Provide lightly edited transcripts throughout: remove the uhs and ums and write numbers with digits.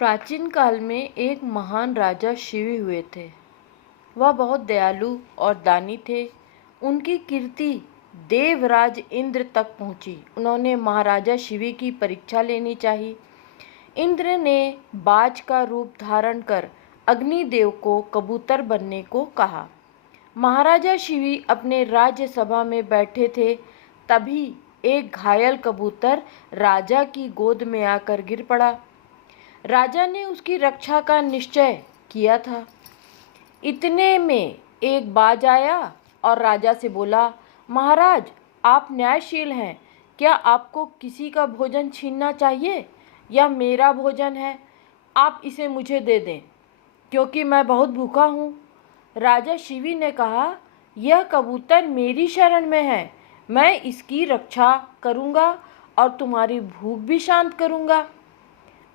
प्राचीन काल में एक महान राजा शिवी हुए थे। वह बहुत दयालु और दानी थे। उनकी कीर्ति देवराज इंद्र तक पहुंची। उन्होंने महाराजा शिवी की परीक्षा लेनी चाहिए। इंद्र ने बाज का रूप धारण कर अग्निदेव को कबूतर बनने को कहा। महाराजा शिवी अपने राज्यसभा में बैठे थे, तभी एक घायल कबूतर राजा की गोद में आकर गिर पड़ा। राजा ने उसकी रक्षा का निश्चय किया था। इतने में एक बाज आया और राजा से बोला, महाराज, आप न्यायशील हैं। क्या आपको किसी का भोजन छीनना चाहिए? यह मेरा भोजन है, आप इसे मुझे दे दें, क्योंकि मैं बहुत भूखा हूँ। राजा शिवी ने कहा, यह कबूतर मेरी शरण में है, मैं इसकी रक्षा करूँगा और तुम्हारी भूख भी शांत करूँगा।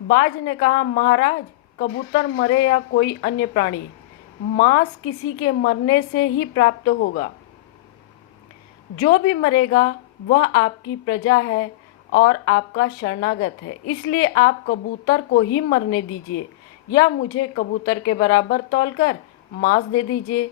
बाज ने कहा, महाराज, कबूतर मरे या कोई अन्य प्राणी, मांस किसी के मरने से ही प्राप्त होगा। जो भी मरेगा वह आपकी प्रजा है और आपका शरणागत है, इसलिए आप कबूतर को ही मरने दीजिए या मुझे कबूतर के बराबर तौलकर मांस दे दीजिए।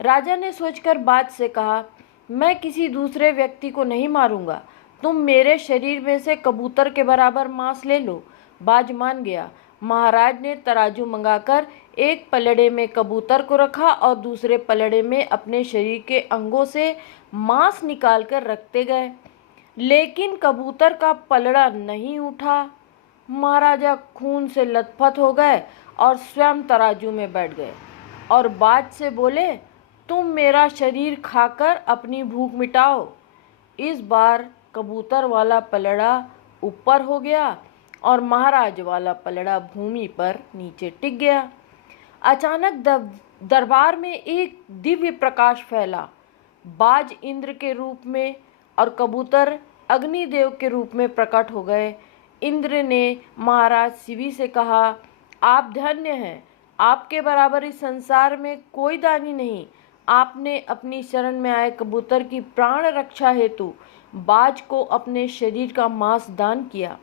राजा ने सोचकर बाज से कहा, मैं किसी दूसरे व्यक्ति को नहीं मारूंगा, तुम मेरे शरीर में से कबूतर के बराबर मांस ले लो। बाज मान गया। महाराज ने तराजू मंगाकर एक पलड़े में कबूतर को रखा और दूसरे पलड़े में अपने शरीर के अंगों से मांस निकालकर रखते गए, लेकिन कबूतर का पलड़ा नहीं उठा। महाराजा खून से लथपथ हो गए और स्वयं तराजू में बैठ गए और बाज से बोले, तुम मेरा शरीर खाकर अपनी भूख मिटाओ। इस बार कबूतर वाला पलड़ा ऊपर हो गया और महाराज वाला पलड़ा भूमि पर नीचे टिक गया। अचानक दरबार में एक दिव्य प्रकाश फैला। बाज इंद्र के रूप में और कबूतर अग्निदेव के रूप में प्रकट हो गए। इंद्र ने महाराज शिवी से कहा, आप धन्य हैं, आपके बराबर इस संसार में कोई दानी नहीं। आपने अपनी शरण में आए कबूतर की प्राण रक्षा हेतु बाज को अपने शरीर का मांस दान किया।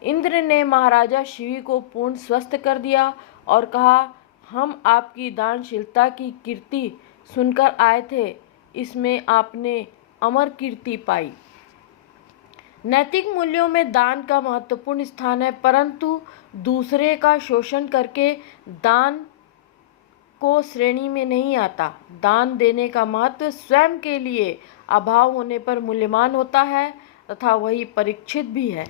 इंद्र ने महाराजा शिवी को पूर्ण स्वस्थ कर दिया और कहा, हम आपकी दानशीलता की कीर्ति सुनकर आए थे, इसमें आपने अमर कीर्ति पाई। नैतिक मूल्यों में दान का महत्वपूर्ण स्थान है, परंतु दूसरे का शोषण करके दान को श्रेणी में नहीं आता। दान देने का महत्व स्वयं के लिए अभाव होने पर मूल्यवान होता है तथा वही परीक्षित भी है।